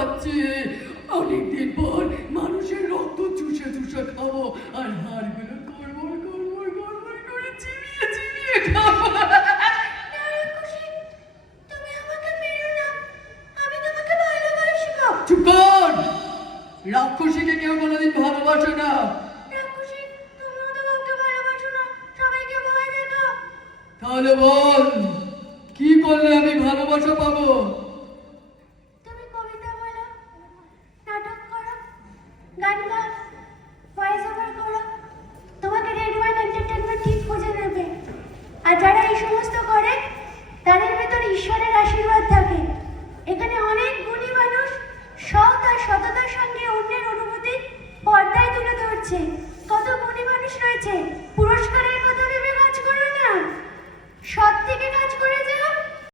পাচ্ছি। অনেকদিন পর মানুষের রক্ত চুষে চুষে খাবো, আর হাড়গুলো গড়বড় গড়বড় গড়বড় করে চিবিয়ে চিবিয়ে খাবো। তুমি আমাকে মেরো না, আমি তোমাকে ভালোবাসবো। চুপ কর! রাক্ষসীকে কেউ কোনোদিন ভালোবাসে না। রাক্ষসী, তুমিও তো কাউকে ভালোবাসো না, সবাইকে ভয় দেখাও। তাহলে বল, কি করলে আমি ভালোবাসা পাবো? তুমি কবিতা বলো, নাটক করো, গান গাও, ভয়েস ওভার করো, তোমাকে রেড ওয়াইন এন্টারটেইনমেন্ট ঠিক খুঁজে নেবে। আর যারা এই সমস্ত করে তাদের ভেতর ঈশ্বরের আশীর্বাদ থাকে। এখানে অনেক গুণী মানুষ সৎ আর সততার সঙ্গে অন্যের অনুভূতি পর্দায় তুলে ধরছে। কত গুণী মানুষ রয়েছে, পুরস্কারের